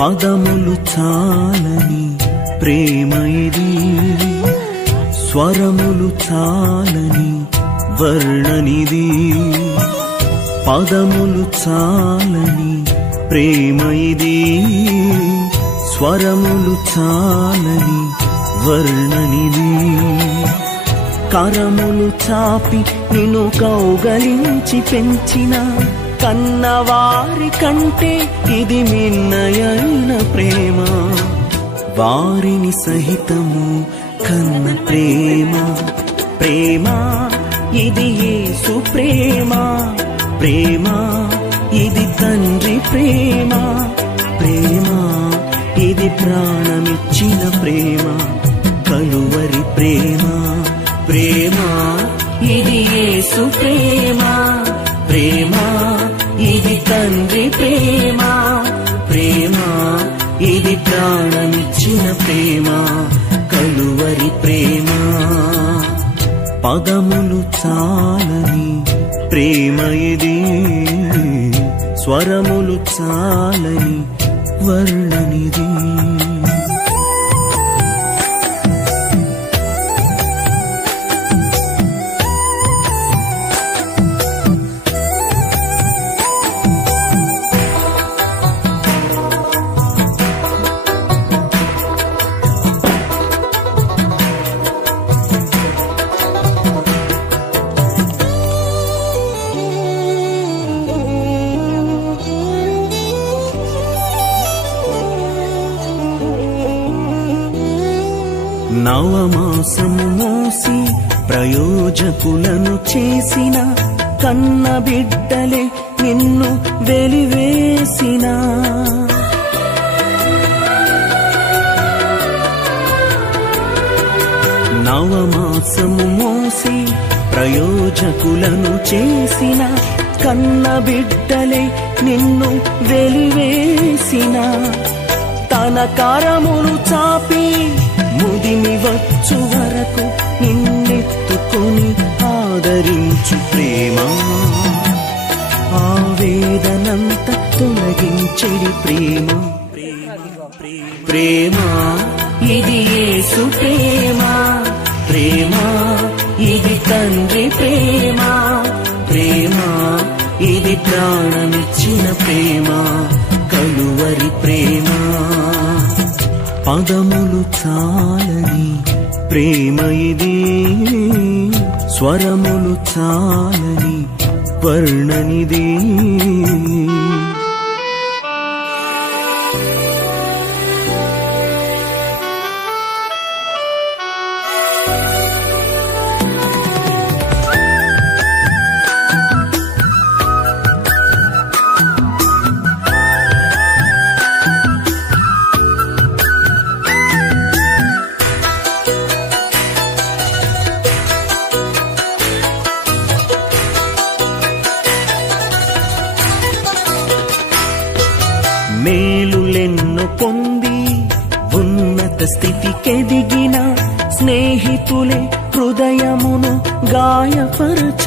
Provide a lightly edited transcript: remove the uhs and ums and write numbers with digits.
పదములు చాలని ప్రేమ ఇది, స్వరములు చాలని వర్ణనిది. పదములు చాలని ప్రేమ ఇది, స్వరములు చాలని వర్ణనిది. కరములు చాపి నిన్ను కౌగలించి పెంచిన కన్నవారి కంటే ఇది మిన్నయైన ప్రేమ. వారిని సహితము కన్న ప్రేమ, ప్రేమ ఇది యేసు ప్రేమ. ప్రేమ ఇది తండ్రి ప్రేమ, ప్రేమ ఇది ప్రాణమిచ్చిన ప్రేమ. కలువరి ప్రేమ, ప్రేమ ఇది యేసు ప్రేమ. ప్రేమ ఇది తండ్రి ప్రేమ, ప్రేమ ఇది ప్రాణమిచ్చిన ప్రేమ. కలువరి ప్రేమ. పదములు చాలని ప్రేమ ఇది, స్వరములు చాలని వర్ణనిది. నవమాసము మోసి ప్రయోజకులను చేసిన కన్న బిడ్డలే నిన్ను వెలివేసిన. నవమాసము మోసి ప్రయోజకులను చేసిన కన్న బిడ్డలే నిన్ను వెలివేసిన. తన కరములు చాపి ముదిమి వచ్చు వరకు నిన్నెత్తుకొని ఆదరించు ప్రేమ. ఆవేదనంత తొలగించెడి ప్రేమ. ప్రేమ ఇది యేసు ప్రేమ, ప్రేమ ఇది తండ్రి ప్రేమ. ప్రేమ ఇది ప్రాణమిచ్చిన ప్రేమ. కలువరి ప్రేమ. పదములు చాలని ప్రేమ ఇది, స్వరములు చాలని వర్ణనిది. మేలులెన్నో పొంది ఉన్నత స్థితికెదిగిన స్నేహితులే హృదయమును గాయపరచ.